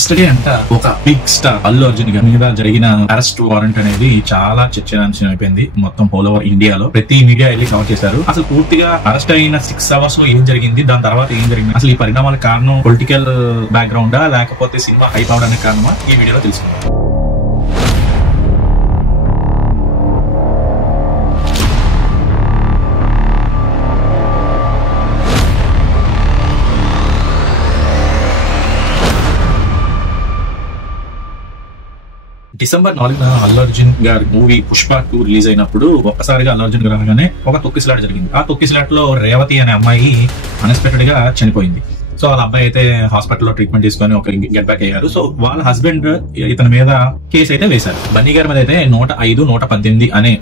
Yesterday అంట ఒక big star Allu Arjun గారి మీద జరిగిన అరెస్ట్ వారెంట్ అనేది చాలా చర్చనీయాంశం అయిపోయింది. మొత్తం ఆల్ ఓవర్ ఇండియాలో ప్రతి మీడియా వెళ్ళి కవర్ చేశారు. అసలు పూర్తిగా అరెస్ట్ అయిన 6 hours లో ఏం జరిగింది, దాని తర్వాత ఏం జరిగింది, అసలు ఈ పరిణామాలకు కారణం పొలిటికల్ బ్యాక్గ్రౌండా లేకపోతే సినిమా హైప్ అవడానికి కారణమా, ఈ వీడియోలో తెలుసుకుందాం. డిసెంబర్ 4న అల్లు అర్జున్ గారి మూవీ పుష్ప 2 రిలీజ్ అయినప్పుడు ఒక్కసారిగా అల్లు అర్జున్ గారు అనగానే ఒక తొక్కిసలాట జరిగింది. ఆ తొక్కిసలాట లో రేవతి అనే అమ్మాయి అన్ఎక్స్పెక్టెడ్ గా చనిపోయింది. సో వాళ్ళ అబ్బాయి అయితే హాస్పిటల్లో ట్రీట్మెంట్ తీసుకొని ఒక గెట్ బ్యాక్ అయ్యారు. సో వాళ్ళ హస్బెండ్ ఇతని మీద కేసు అయితే వేశారు. బన్నీ గారి మీద అయితే 105, 118 అనే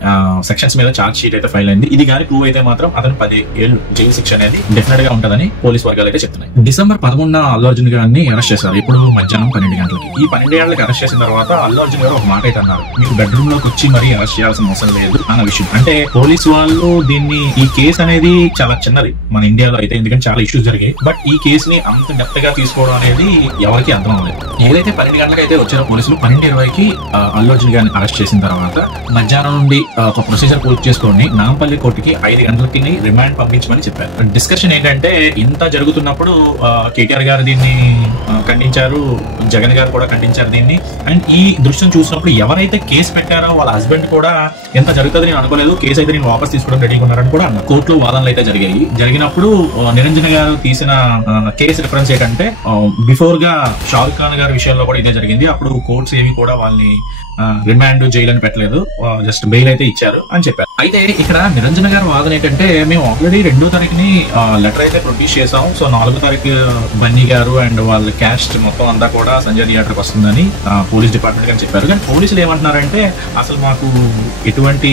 సెక్షన్స్ మీద ఛార్జ్ షీట్ అయితే ఫైల్ అయింది. ఇది కానీ ప్రూవ్ అయితే మాత్రం అతను 10 ఏళ్ళు జైలు శిక్ష అనేది డెఫినెట్ గా ఉంటుందని పోలీస్ వర్గాలు అయితే చెప్తున్నాయి. డిసెంబర్ 11న అల్లు అర్జున్ గారిని అరెస్ట్ చేశారు. ఇప్పుడు మధ్యాహ్నం 12 గంటలకి. ఈ 12 గంటలకి అరెస్ట్ చేసిన తర్వాత అల్లు అర్జున్ గారు ఒక మాట అయితే అన్నారు, మీరు బెడ్రూమ్ లోకి వచ్చి మరీ అరెస్ట్ చేయాల్సిన అవసరం లేదు అన్న విషయం. అంటే పోలీసు వాళ్ళు దీన్ని, ఈ కేసు అనేది చాలా చిన్నది మన ఇండియాలో అయితే, ఎందుకంటే చాలా ఇష్యూస్ జరిగాయి. బట్ ఈ కేసుని అంత డెప్త్ గా తీసుకోవడం అనేది ఎవరికి అర్థం అవ్వలేదు. ఏదైతే 12 గంటలకు అయితే వచ్చారో పోలీసులు, 12:20కి అల్లు అర్జున్ గారిని అరెస్ట్ చేసిన తర్వాత మధ్యాహ్నం నుండి ఒక ప్రొసీజర్ పూర్తి చేసుకొని నాంపల్లి కోర్టుకి 5 గంటలకి రిమాండ్ పంపించమని చెప్పారు. డిస్కషన్ ఏంటంటే, ఇంత జరుగుతున్నప్పుడు కేటీఆర్ గారు దీన్ని ఖండించారు, జగన్ గారు కూడా ఖండించారు దీన్ని. అండ్ ఈ దృశ్యం చూసినప్పుడు ఎవరైతే కేసు పెట్టారో వాళ్ళ హస్బెండ్ కూడా ఎంత జరుగుతుంది నేను అనుకోలేదు, కేసు అయితే నేను వాపస్ తీసుకోవడం రెడీగా ఉన్నారని కూడా అన్నారు. కోర్టులో వాదనలు అయితే జరిగాయి. జరిగినప్పుడు నిరంజన్ గారు తీసిన కేసు రిఫరెన్స్ ఏంటంటే, బిఫోర్ గా షారుఖ్ ఖాన్ గారి విషయంలో కూడా ఇదే జరిగింది. అప్పుడు కోర్ట్స్ ఏవి కూడా వాళ్ళని రిమాండ్ జైలు అని పెట్టలేదు, జస్ట్ బెయిల్ అయితే ఇచ్చారు అని చెప్పారు. అయితే ఇక్కడ నిరంజన్ గారి వాదన ఏంటంటే, మేము ఆల్రెడీ 2వ తారీఖుని లెటర్ అయితే ప్రొడ్యూస్ చేసాం. సో 4వ తారీఖు బన్నీ గారు అండ్ వాళ్ళ క్యాస్ట్ మొత్తం అంతా కూడా సంజయ్ థియేటర్కి వస్తుందని పోలీస్ డిపార్ట్మెంట్ గారు చెప్పారు. కానీ పోలీసులు ఏమంటున్నారంటే, అసలు మాకు ఎటువంటి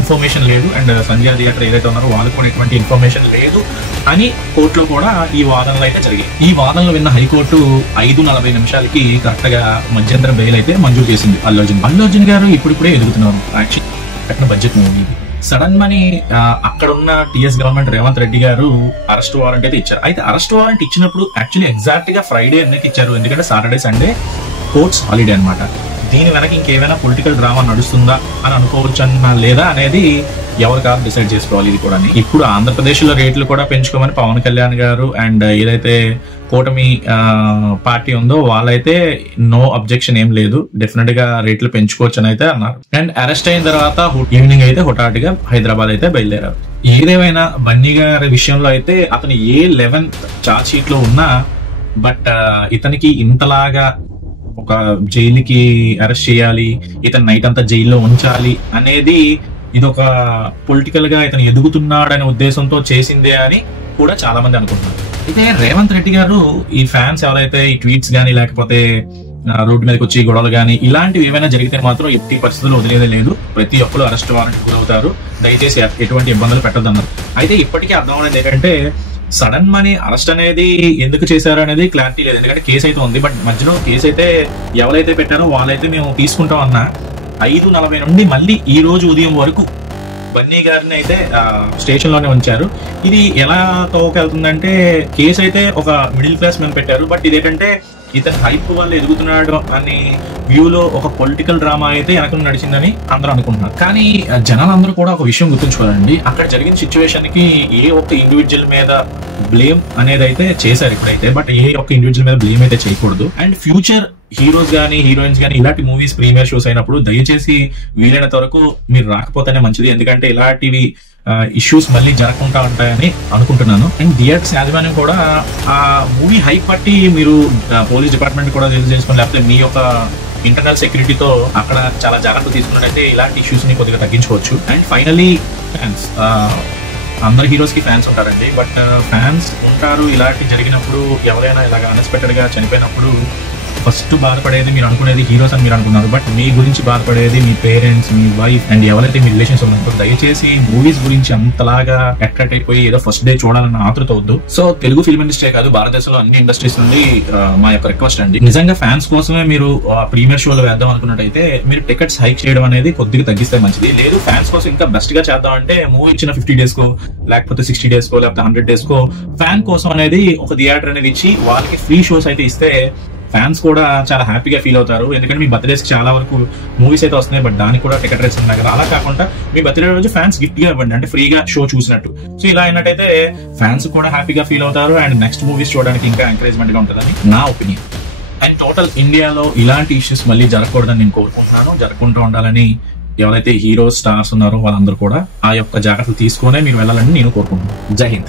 ఇన్ఫర్మేషన్ లేదు అండ్ సంజయ్ థియేటర్ ఏదైతే ఉన్నారో వాళ్ళకి కూడా ఎటువంటి ఇన్ఫర్మేషన్ లేదు అని కోర్టులో కూడా ఈ వాదనలు అయితే జరిగాయి. ఈ వాదనలు విన్న హైకోర్టు 5:40 కరెక్ట్ గా మధ్యంతరం బెయిల్ అయితే మంజూరు చేసింది అల్లు అర్జున్ గారు. ఇప్పుడిప్పుడే ఎదుగుతున్నారు. Actually budget movie sudden money అక్కడ ఉన్న టీఎస్ గవర్నమెంట్ రేవంత్ రెడ్డి గారు అరెస్ట్ వారెంట్ అయితే ఇచ్చారు. అయితే అరెస్ట్ వారెంట్ ఇచ్చినప్పుడు యాక్చువల్లీ ఎగ్జాక్ట్ గా ఫ్రైడే అన్నకి ఇచ్చారు, ఎందుకంటే సాటర్డే సండే కోర్ట్స్ హాలిడే అనమాట. దీని వెనక ఇంకేమైనా పొలిటికల్ డ్రామా నడుస్తుందా అని అనుకోవచ్చు అన్నా లేదా అనేది ఎవరు కాదు డిసైడ్ చేసుకోవాలి. ఇది కూడా ఇప్పుడు ఆంధ్రప్రదేశ్ లో రేట్లు కూడా పెంచుకోమని పవన్ కళ్యాణ్ గారు అండ్ ఏదైతే కూటమి పార్టీ ఉందో వాళ్ళైతే నో అబ్జెక్షన్ ఏం లేదు, డెఫినెట్ గా రేట్లు పెంచుకోవచ్చు అని అయితే అన్నారు. అండ్ అరెస్ట్ అయిన తర్వాత ఈవినింగ్ అయితే హుటాహుటిగా హైదరాబాద్ అయితే బయలుదేరారు. ఏదేమైనా బన్నీ గారి విషయంలో అయితే అతను ఏ 11th ఛార్జ్ షీట్ లో ఉన్నా, బట్ ఇతనికి ఇంతలాగా ఒక జైలుకి అరెస్ట్ చేయాలి, ఇతను నైట్ అంతా జైల్లో ఉంచాలి అనేది ఇదొక పొలిటికల్ గా ఇతను ఎదుగుతున్నాడనే ఉద్దేశంతో చేసిందే అని కూడా చాలా మంది అనుకుంటున్నారు. అయితే రేవంత్ రెడ్డి గారు ఈ ఫ్యాన్స్ ఎవరైతే ఈ ట్వీట్స్ గానీ లేకపోతే రోడ్డు మీదకి వచ్చి గొడవలు గానీ ఇలాంటివి ఏమైనా జరిగితే మాత్రం ఎట్టి పరిస్థితుల్లో వదిలేదే లేదు, ప్రతి ఒక్కరు అరెస్ట్ వారెంట్ గురవుతారు, దయచేసి ఎటువంటి ఇబ్బందులు పెట్టొద్దన్నారు. అయితే ఇప్పటికీ అర్థం అనేది ఏంటంటే, సడన్ మనీ అరెస్ట్ అనేది ఎందుకు చేశారు అనేది క్లారిటీ లేదు, ఎందుకంటే కేసు అయితే ఉంది. బట్ మధ్యలో కేసు అయితే ఎవరైతే పెట్టారో వాళ్ళైతే మేము తీసుకుంటాం అన్న 5:40 నుండి మళ్ళీ ఈ రోజు ఉదయం వరకు బన్నీ గారిని అయితే స్టేషన్ లోనే ఉంచారు. ఇది ఎలా తోకెళ్తుందంటే, కేసు అయితే ఒక మిడిల్ క్లాస్ మ్యాన్ పెట్టారు, బట్ ఇదేంటంటే ఇతను హైప్ వల్ల ఎదుగుతున్నాడు అని వ్యూలో ఒక పొలిటికల్ డ్రామా అయితే వెనక నడిచిందని అందరూ అనుకుంటున్నారు. కానీ జనాలందరూ కూడా ఒక విషయం గుర్తుంచుకోవాలండి, అక్కడ జరిగిన సిచ్యువేషన్ కి ఏ ఒక్క ఇండివిజువల్ మీద బ్లేమ్ అనేది అయితే చేశారు ఇప్పుడైతే, బట్ ఏ ఒక్క ఇండివిజువల్ మీద బ్లేమ్ అయితే చేయకూడదు. అండ్ ఫ్యూచర్ హీరోస్ గానీ హీరోయిన్స్ గానీ ఇలాంటి మూవీస్ ప్రీమియర్ షోస్ అయినప్పుడు దయచేసి వీలైనంత వరకు మీరు రాకపోతేనే మంచిది, ఎందుకంటే ఇలాంటివి ఇష్యూస్ మళ్ళీ జరగకుండా ఉంటాయని అనుకుంటున్నాను. అండ్ థియేటర్స్ యాజమాన్యం కూడా ఆ మూవీ హైప్ బట్టి మీరు పోలీస్ డిపార్ట్మెంట్ కూడా చేసుకుని, లేకపోతే మీ యొక్క ఇంటర్నల్ సెక్యూరిటీతో అక్కడ చాలా జాగ్రత్తలు తీసుకున్నట్టయితే ఇలాంటి ఇష్యూస్ ని కొద్దిగా తగ్గించుకోవచ్చు. అండ్ ఫైనలీ ఫ్యాన్స్, అందరు హీరోస్ కి ఫ్యాన్స్ ఉంటారండి, బట్ ఫ్యాన్స్ ఉంటారు. ఇలాంటి జరిగినప్పుడు ఎవరైనా ఇలాగ అన్ఎక్స్పెక్టెడ్ గా చనిపోయినప్పుడు ఫస్ట్ బాధపడేది మీరు అనుకునేది హీరోస్ అని మీరు అనుకున్నారు, బట్ మీ గురించి బాధపడేది మీ పేరెంట్స్, మీ వైఫ్ అండ్ ఎవరైతే మీ రిలేషన్స్ ఉన్నారో. దయచేసి మూవీస్ గురించి అంతలాగా అట్రాక్ట్ అయిపోయి ఏదో ఫస్ట్ డే చూడాలన్న ఆతృత వద్దు. సో తెలుగు ఫిల్మ్ ఇండస్ట్రీ కాదు, భారతదేశంలో అన్ని ఇండస్ట్రీస్ నుండి మా యొక్క రిక్వెస్ట్ అండి, నిజంగా ఫ్యాన్స్ కోసమే మీరు ప్రీమియర్ షోలో వేద్దాం అనుకున్నట్టయితే మీరు టికెట్స్ హైక్ చేయడం అనేది కొద్దిగా తగ్గిస్తే మంచిది. లేదు ఫ్యాన్స్ కోసం ఇంకా బెస్ట్ గా చేద్దాం అంటే మూవీ ఇచ్చిన 50 days కో లేకపోతే 60 days కో లేకపోతే 100 days కో ఫ్యాన్ కోసం అనేది ఒక థియేటర్ అనేది ఇచ్చి వాళ్ళకి ఫ్రీ షోస్ అయితే ఇస్తే ఫ్యాన్స్ కూడా చాలా హ్యాపీగా ఫీల్ అవుతారు. ఎందుకంటే మీ బర్త్డేస్ చాలా వరకు మూవీస్ అయితే వస్తున్నాయి, బట్ దానికి కూడా టికెట్ రేట్స్ ఉన్నాయి కదా. అలా కాకుండా మీ బర్త్డే రోజు ఫ్యాన్స్ గిఫ్ట్ గా ఇవ్వండి, అంటే ఫ్రీగా షో చూసినట్టు. సో ఇలా అయినట్టయితే ఫ్యాన్స్ కూడా హ్యాపీగా ఫీల్ అవుతారు అండ్ నెక్స్ట్ మూవీస్ చూడడానికి ఇంకా ఎంకరేజ్మెంట్ గా ఉంటుందని నా ఒపీనియన్. అండ్ టోటల్ ఇండియాలో ఇలాంటి ఇష్యూస్ మళ్ళీ జరగకూడదని నేను కోరుకుంటున్నాను. జరగకుండా ఉండాలని ఎవరైతే హీరో స్టార్స్ ఉన్నారో వాళ్ళందరూ కూడా ఆ యొక్క జాగ్రత్తలు తీసుకునే మీరు వెళ్ళాలని నేను కోరుకుంటున్నాను. జై హింద్.